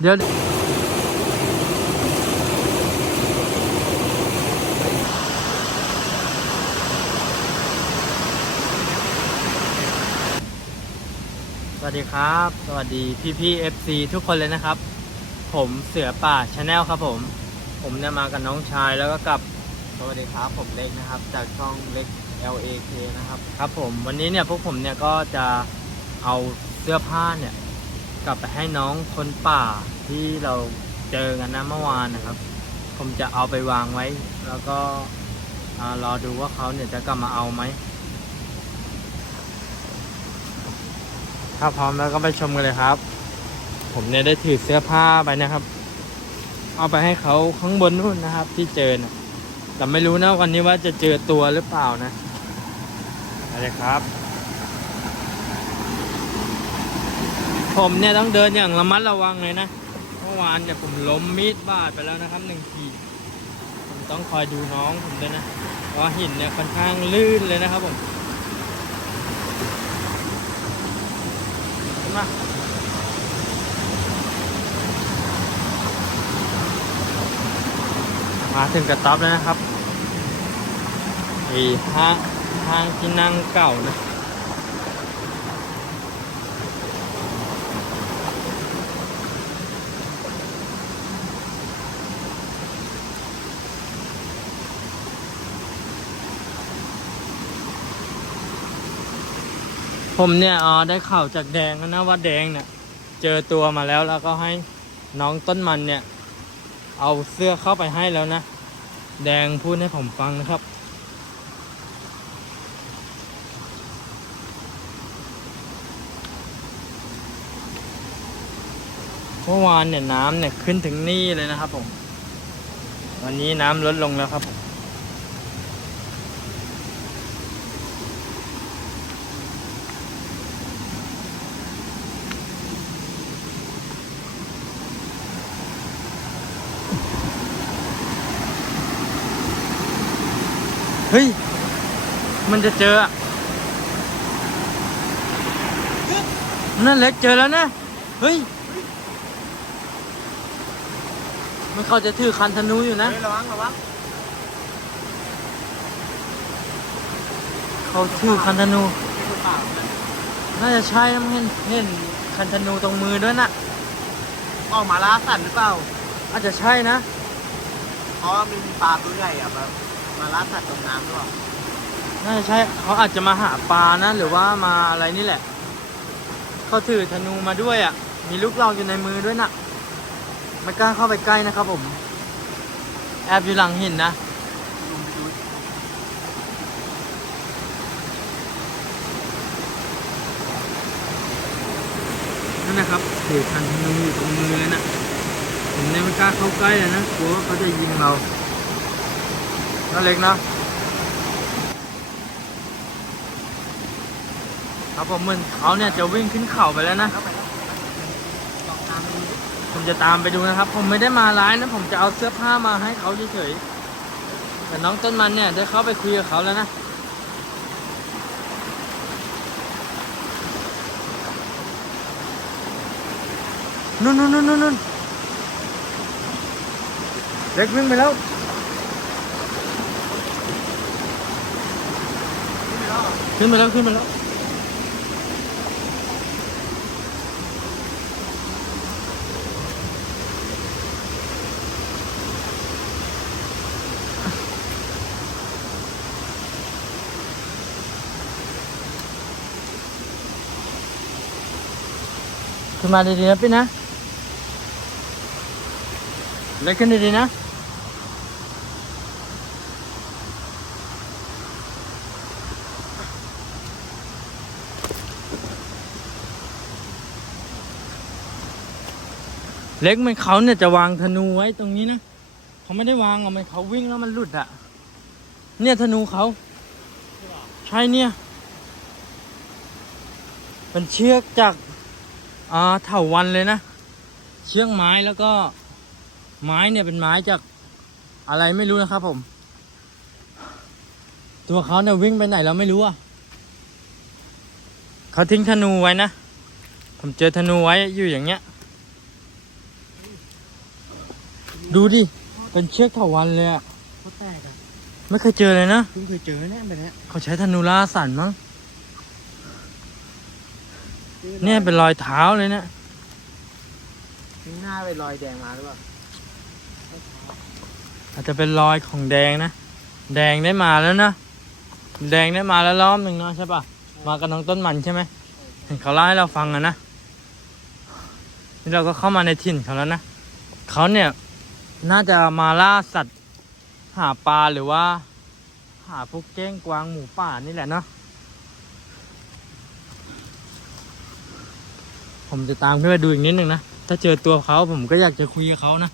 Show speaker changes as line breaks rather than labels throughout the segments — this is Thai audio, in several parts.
เดี๋ยวสวัสดีครับ สวัสดีพี่พี่ๆ FC ทุกคนเลยนะครับ ผมเสือป่าชาแนลครับผม ผมเนี่ยมากับน้องชายแล้วก็กับสวัสดีครับผมเล็กนะครับ จากช่องเล็ก LAK นะครับ ครับผมวันนี้เนี่ยพวกผมเนี่ยก็จะเอาเสื้อผ้าเนี่ย กลับไปให้น้องคนป่าที่เราเจอกันนะเมื่อวานนะครับ ผมจะเอาไปวางไว้ แล้วก็อ่ารอดูว่าเขาเนี่ยจะกลับมาเอาไหมถ้าพร้อมแล้วก็ไปชมกันเลยครับ ผมเนี่ยได้ถือเสื้อผ้าไปนะครับ เอาไปให้เขาข้างบนนู่นนะครับ ที่เจอนะแต่ไม่รู้นะวันนี้ว่าจะเจอตัวหรือเปล่านะอะไรครับ ผมเนี่ยต้องเดินอย่างระมัดระวังเลยนะ เมื่อวานเนี่ยผมล้มมีดบาดไปแล้วนะครับหนึ่งที ผมต้องคอยดูน้องผมด้วยนะ เพราะหินเนี่ยค่อนข้างลื่นเลยนะครับผมมามาถึงกระต๊อบแล้วนะครับอ้ทางทางที่นั่งเก่านะ ผมเนี่ยอ๋อได้ข่าวจากแดงนะว่าแดงเนี่ยเจอตัวมาแล้วแล้วก็ให้น้องต้นมันเนี่ย เอาเสื้อเข้าไปให้แล้วนะ แดงพูดให้ผมฟังนะครับ เมื่อวานเนี่ยน้ำเนี่ยขึ้นถึงนี่เลยนะครับผม วันนี้น้ำลดลงแล้วครับผม เฮ้ย มันจะเจออะนั่นเล็กเจอแล้วนะ เฮ้ย มันเขาจะถือคันธนูอยู่นะ
เฮ้ยระวังระวัง
เขาถือคันธนู
นี่คือเปล่านะ
น่าจะใช่นะมันเห็นเห็นคันธนูตรงมือด้วยนะ
ออกมาล่าสัตว์หรือเปล่า
อาจจะใช่นะ
เพราะว่ามันมีปลาตัวใหญ่อะแบบ มาล่าสัตว์ตรงน้ำหรือเปล่า
น่าจะใช่เขาอาจจะมาหาปลานะ หรือว่ามาอะไรนี่แหละ เขาถือธนูมาด้วยอะ มีลูกเราอยู่ในมือด้วยนะไม่กล้าเข้าไปใกล้นะครับผม แอบอยู่หลังหินนะนั่นนะครับถือคันธนูอยู่ตรงมือนะผมเนี่ยไม่กล้าเข้าใกล้เลยนะกลัวว่าเขาจะยิงเรา น่าเล็กนะครับผมเหมือนเขาเนี่ยจะวิ่งขึ้นเขาไปแล้วนะ ผมจะตามไปดูนะครับ ผมไม่ได้มาร้ายนะ ผมจะเอาเสื้อผ้ามาให้เขาเฉยๆแต่น้องต้นมันเนี่ยได้เข้าไปคุยกับเขาแล้วนะนู่นนู่นนู่นนู่นเด็กวิ่งไปแล้ว ขึ้นไปแล้วขึ้นไปแล้วขึ้นมาดีๆนะพี่นะเล็กขึ้นดีๆนะ เล็กมันเขาเนี่ยจะวางธนูไว้ตรงนี้นะเขาไม่ได้วางเอามันเขาวิ่งแล้วมันหลุดอะเนี่ยธนูเขาใช่เนี่ยเป็นเชือกจากอ่าเถาวันเลยนะ เชือกไม้แล้วก็ ไม้เนี่ยเป็นไม้จากอะไรไม่รู้นะครับผม ตัวเขาเนี่ยวิ่งไปไหนเราไม่รู้อะเขาทิ้งธนูไว้นะ ผมเจอธนูไว้อยู่อย่างเงี้ย ดูดิ เป็นเชือกเถาวันเลยอะ
เขาแตกอะ
ไม่เคยเจอเลยนะ
เพิ่งเคยเจอเนี่ยแบบเนี้ย
เขาใช้ธนูล่าสัตว์มั้งเนี่ยเป็นรอยเท้าเลยเนี่ย
ข้างหน้าไปรอยแดงมาหรือเปล่า
อาจจะเป็นรอยของแดงนะ แดงได้มาแล้วนะ แดงได้มาแล้วรอบหนึ่งเนาะใช่ปะมากับน้องต้นมันใช่ไหมเห็นเขาเล่าให้เราฟังอะนะนี่เราก็เข้ามาในถิ่นเขาแล้วนะเขาเนี่ย น่าจะมาล่าสัตว์หาปลาหรือว่า หาพวกเก้งกวางหมูป่านี่แหละเนาะผมจะตามขึ้นไปดูอีกนิดนึงนะ ถ้าเจอตัวเขาผมก็อยากจะคุยกับเขานะ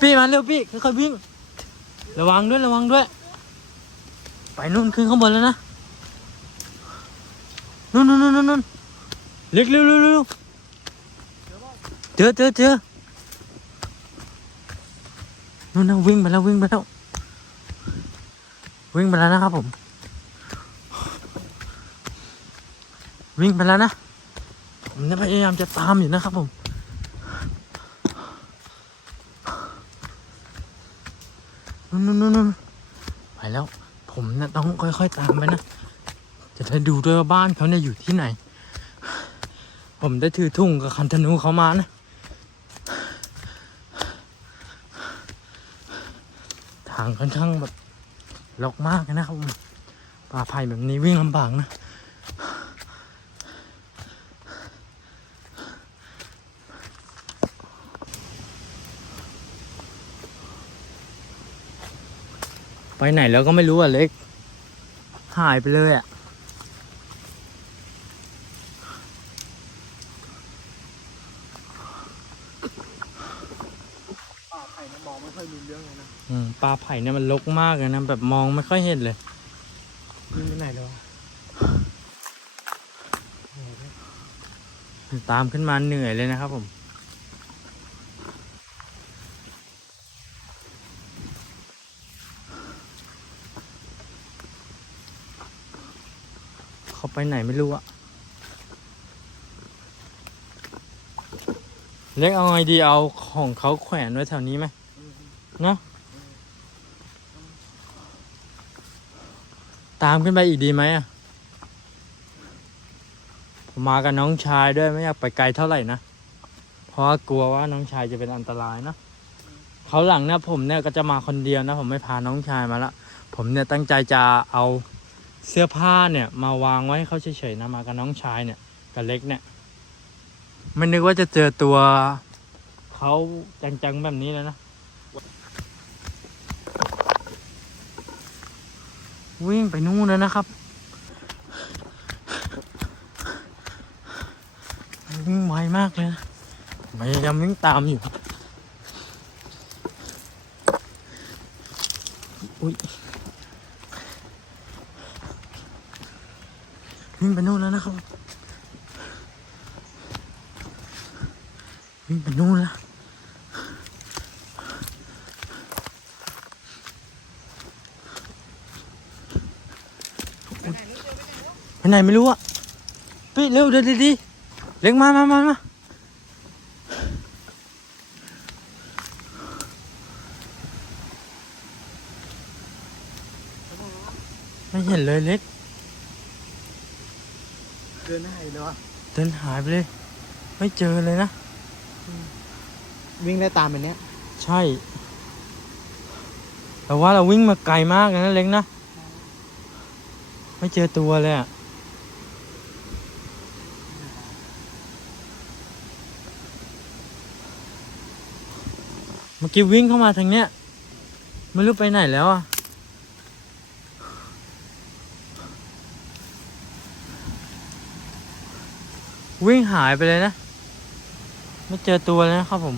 พี่มาเร็วพี่ค่อยๆวิ่ง ระวังด้วยระวังด้วย ไปนู่นขึ้นข้างบนแล้วนะ นู่นนู่นเร็วเร็วเร็วเร็วเจอเจอเจอนู่นนะวิ่งไปแล้ววิ่งไปแล้ววิ่งไปแล้วนะครับผม วิ่งไปแล้วนะผมพยายามจะตามอยู่นะครับผมนู่นนู่นนู่นนู่นไปแล้ว ผมนะต้องค่อยๆตามไปนะ จะได้ดูด้วยว่าบ้านเขาเนี่ยอยู่ที่ไหน ผมได้ถือทุ่งกับคันธนูเขามานะ ทางค่อนข้างแบบลกมากนะครับป่าไผ่แบบนี้วิ่งลำบากนะไปไหนแล้วก็ไม่รู้อะเล็ก หายไปเลยอะ
ป่าไผ่เนี่ยมอง ไม่ค่อยรู้เรื่องเลยนะ
อืมปลาไผ่เนี่ยมันลกมากเลยนะแบบมองไม่ค่อยเห็นเลย
วิ่งไปไหนเลยวะ
ตามขึ้นมาเหนื่อยเลยนะครับผมเขาไปไหนไม่รู้อะเล็กเอาไงดีเอาของเขาแขวนไว้แถวนี้ไหม เนาะตามขึ้นไปอีกดีไหมอะผมมากับน้องชายด้วยไม่อยากไปไกลเท่าไหร่นะ เพราะกลัวว่าน้องชายจะเป็นอันตรายเนอะเขาหลังเนี่ยผมเนี่ยก็จะมาคนเดียวนะ ผมไม่พาน้องชายมาละ ผมเนี่ยตั้งใจจะเอาเสื้อผ้าเนี่ย มาวางไว้ให้เขาเฉยๆนะมากับน้องชายเนี่ยกับเล็กเนี่ย ไม่นึกว่าจะเจอตัวเขาจังๆแบบนี้เลยนะ วิ่งไปนู่นแล้วนะครับ วิ่งไวมากเลยนะพยายามวิ่งตามอยู่อุ้ยวิ่งไปนู่นแล้วนะครับวิ่งไปนู่นแล้ว ไปไหนไม่รู้อะพี่เร็วเดี๋ยวดีๆเล็กมามามามาไม่เห็นเลยเล็ก
เดินไหนเลยวะ
เดินหายไปเลย ไม่เจอเลยนะ
วิ่งได้ตามแบบเนี้ย
ใช่ แต่ว่าเราวิ่งมาไกลมากเลยนะเล็กนะ ไม่เจอตัวเลยอะ เมื่อกี้วิ่งเข้ามาทางเนี้ยไม่รู้ไปไหนแล้วอะวิ่งหายไปเลยนะ ไม่เจอตัวเลยนะครับผม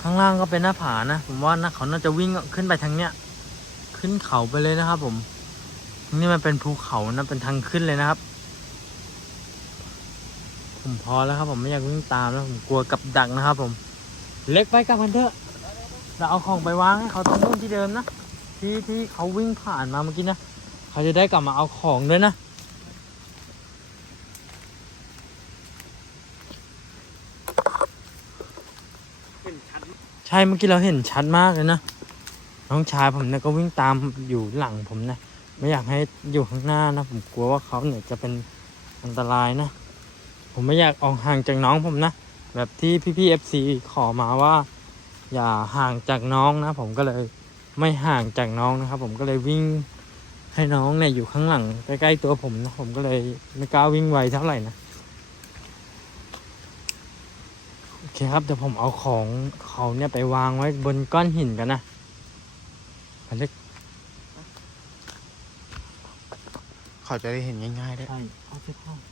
ข้างล่างก็เป็นหน้าผานะ ผมว่านะเขาน่าจะวิ่งขึ้นไปทางเนี้ย ขึ้นเขาไปเลยนะครับผม นี่มันเป็นภูเขานะเป็นทางขึ้นเลยนะครับ ผมพอแล้วครับผมไม่อยากวิ่งตามแล้วผมกลัวกับดักนะครับผม เล็กไปกับมันเถอะเราเอาของไปวางให้เขาตรงนู้นที่เดิมนะที่ที่เขาวิ่งผ่านมาเมื่อกี้นะเขาจะได้กลับมาเอาของด้วยนะใช่เมื่อกี้เราเห็นชัดมากเลยนะน้องชายผมเนี่ยก็วิ่งตามอยู่หลังผมนะไม่อยากให้อยู่ข้างหน้านะ ผมกลัวว่าเขาเนี่ยจะเป็นอันตรายนะ ผมไม่อยากออกห่างจากน้องผมนะ แบบที่พี่ๆเอฟซีขอมาว่า อย่าห่างจากน้องนะ ผมก็เลยไม่ห่างจากน้องนะครับ ผมก็เลยวิ่งให้น้องเนี่ยอยู่ข้างหลังใกล้ๆตัวผมนะผมก็เลยไม่กล้าวิ่งไวเท่าไหร่นะโอเคครับเดี๋ยวผมเอาของเขาเนี่ยไปวางไว้บนก้อนหินกันนะอันเล็ก
เขาจะได้เห็นง่ายๆได้
ใช่เอาเสื้อผ้า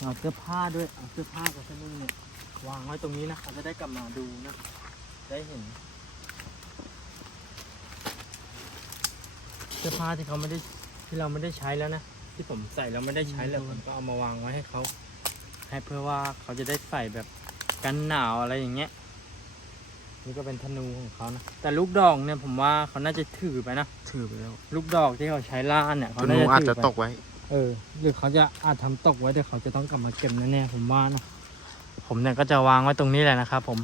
เอาเสื้อผ้าด้วยเอาเสื้อผ้ากับเสื้อนุ่งเนี่ยวางไว้ตรงนี้นะเขาจะได้กลับมาดูนะ ได้เห็น เสื้อผ้าที่เขาไม่ได้ที่เราไม่ได้ใช้แล้วนะ ที่ผมใส่แล้วไม่ได้ใช้แล้วผมก็เอามาวางไว้ให้เขาให้เพื่อว่าเขาจะได้ใส่แบบกันหนาวอะไรอย่างเงี้ย นี่ก็เป็นธนูของเขานะ แต่ลูกดอกเนี่ยผมว่าเขาน่าจะถือไปนะ
ถือไปแล้ว
ลูกดอกที่เขาใช้ล่านเนี่ยเขา
คุณ
น่า
หนู
จะ
อาจ
ถื
จะ
อไป
ตกไว้
เออ หรือเขาจะอาจทำตกไว้แต่เขาจะต้องกลับมาเก็บแน่ๆผมว่านะผมเนี่ยก็จะวางไว้ตรงนี้แหละนะครับผม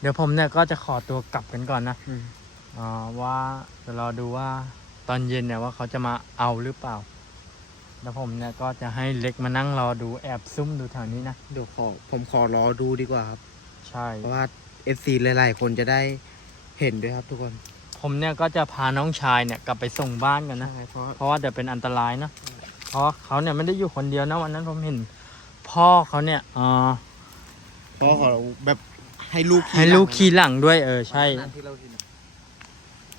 เดี๋ยวผมเนี่ยก็จะขอตัวกลับกันก่อนนะ
อืม
อ่าว่าจะรอดูว่าตอนเย็นเนี่ยว่าเขาจะมาเอาหรือเปล่า แล้วผมเนี่ยก็จะให้เล็กมานั่งรอดูแอบซุ่มดูแถวนี้นะ
เดี๋ยวขอผมขอรอดูดีกว่าครับ
ใช่
เพราะว่า FC หลายๆ คนจะได้เห็นด้วยครับทุกคน
ผมเนี่ยก็จะพาน้องชายเนี่ยกลับไปส่งบ้านกันนะ
ใช่เพราะ
เพราะว่าเดี๋ยวเป็นอันตรายเนอะ เพราะเขาเนี่ยไม่ได้อยู่คนเดียวนะวันนั้นผมเห็น พ่อเขาเนี่ยอ่า
เพราะเขาแบบให้ลูก
ให้ลูกขี่หลังด้วยเออใช่
นั่นที่เราเห็น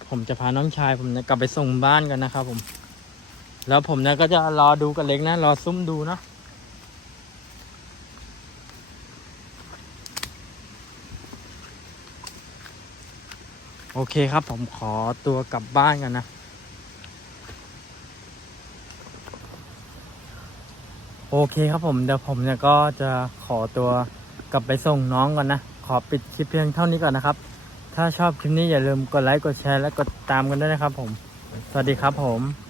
ผมจะพาน้องชายผมเนี่ยกลับไปส่งบ้านกันนะครับผม แล้วผมเนี่ยก็จะรอดูกับเล็กนะ รอซุ่มดูเนอะโอเคครับผมขอตัวกลับบ้านกันนะ โอเคครับผมเดี๋ยวผมเนี่ยก็จะขอตัวกลับไปส่งน้องก่อนนะ ขอปิดคลิปเพียงเท่านี้ก่อนนะครับ ถ้าชอบคลิปนี้อย่าลืมกดไลค์กดแชร์และกดติดตามกันด้วยนะครับผม สวัสดีครับผม